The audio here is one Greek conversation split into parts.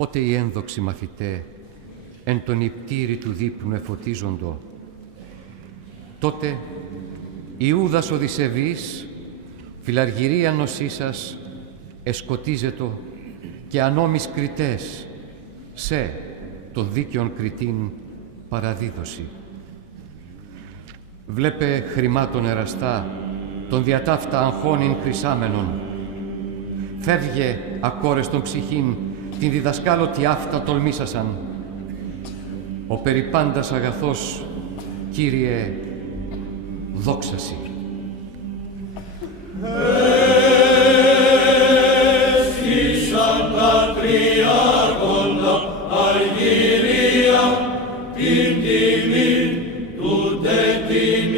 Ότε οι ένδοξοι μαθητέ εν τον υπτήρι του δείπνου εφωτίζοντο, τότε Ιούδας Οδυσσεβής, φιλαργυρία νοσήσας, εσκοτίζετο και ανώμης κριτές, σε το δίκαιον κριτήν παραδίδωση. Βλέπε χρημάτων εραστά, τον διατάφτα αγχώνην χρυσάμενον. Φεύγε ακόρεστον ψυχήν, την διδασκάλωτη αυτά τολμήσασαν. Ο περιπάντας αγαθός, Κύριε, δόξασι. Έστησαν τα τριάκοντα αργυρία την τιμή του τετιμημένου,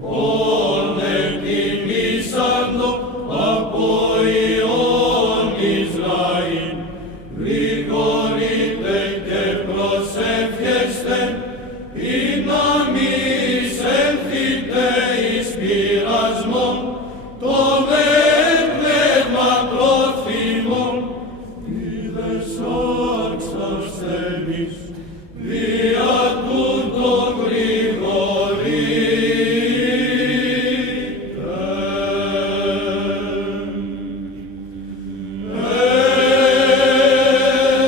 όνε τιμήσαντο από Υιόν Ισραήλ. Γρηγορείτε και προσεύχεστε, ή να μη εισέλθετε εις πειρασμόν, το δε πνεύμα πρόθυμον. Είδες αξασθενείς, δια τούτον γρηγορείτε.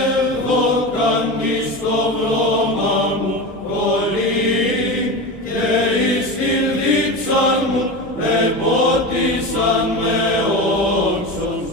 Έδωκαν εις το βλόμμα μου κολλή, και εις την δίψαν μου εμπότισαν με όξος.